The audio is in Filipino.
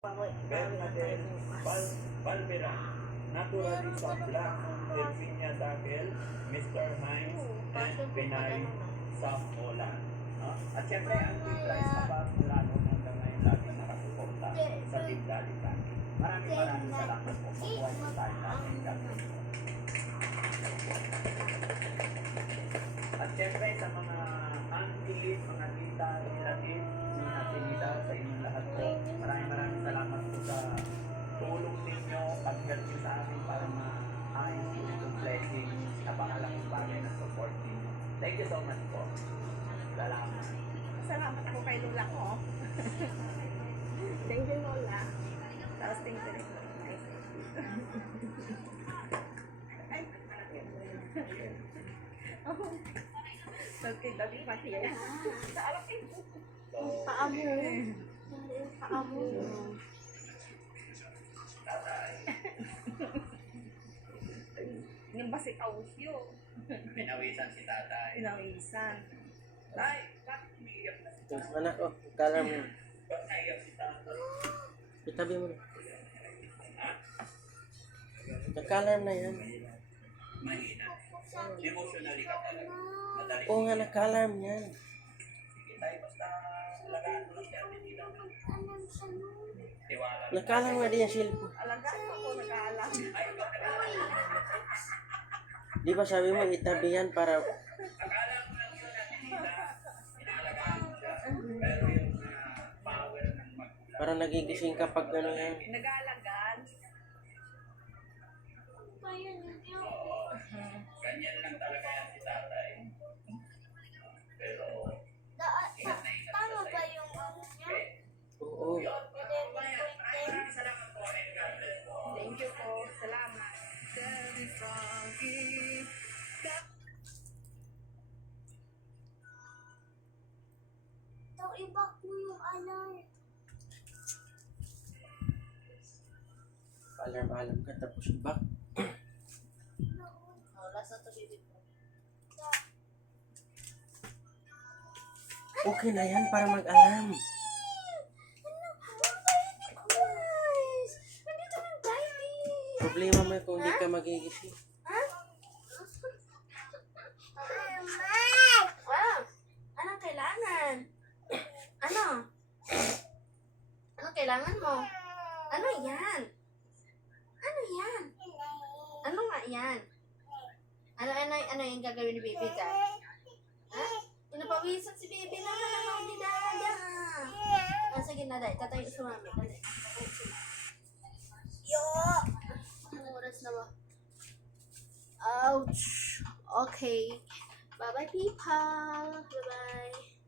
Bernadette Palmera, Naturalista Black, Delvinia Dakel, Mr. Hines, and Pinay Samola. No? At syempre, ang Team Price na ba mula noon hanggang ngayon laging nakasuporta sa Team Dali Dali. Maraming salamat po. Mabuhay po tayo natin. At syempre, sa mga auntie, mga tita, relative, sinida sa inyong lahat po, maraming salamat po sa tulong ninyo, pag-help nyo sa amin para ma-ayos po itong blessing. Napakalaking bagay na support ninyo. Thank you so much po. Salamat. Salamat ako kay Lola ko. Thank you, Lola. Tapos thank you rin. Okay, dali pa siya. Paa mo. Paa mo. Yung basi kausyo. Pinawisan si tatay. Pinawisan. Tay, bakit umiiyak na si tatay? Anak ko, kalam mo. Bakit naiyak si tatay? Itabi mo na. Nakalarm na yan. Mahina. Emotionally ka talaga. Madali. Oo nga, nakalarm yan. Sige tayo, basta alagaan mo lang si ate nila. Tiwala. Nakalarm nga din yung silpo. Alagaan ako, nag-aalam. Ay, ikaw nag-aalala. Di ba sabi mo, itabi yan para Akala mo lang yun ate nila. Inaalagaan mo siya. Pero yung power ng magulang. para nagigising kapag ano yan. Nag-aalagaan. Oo. Ganyan lang talaga yan si tatay. Pero, ingat na ingat Tama sa ba sa'yo. yung ano niya? Okay? Oo. Yun. Maraming salamat po and God bless po. Thank you po. Salamat. Daw ibak mo yung alarm. Alarm-alarm ka tapos back. Okay na yan para mag-alarm. Guys! Nandito ng baby! Problema mo kung hindi ka magigising. Ha? Wow! Anong kailangan? Ano? Anong kailangan mo? Ano yan? Ano yan? Ano nga yan? Ano yung gagawin ni baby ka? Ha? Pinapawisan si baby na naman ni dada. Sige na, dahil. Tatayo sa mami. Dali. Yo! Anong oras na ba? Ouch! Okay. Bye-bye, people! Bye-bye!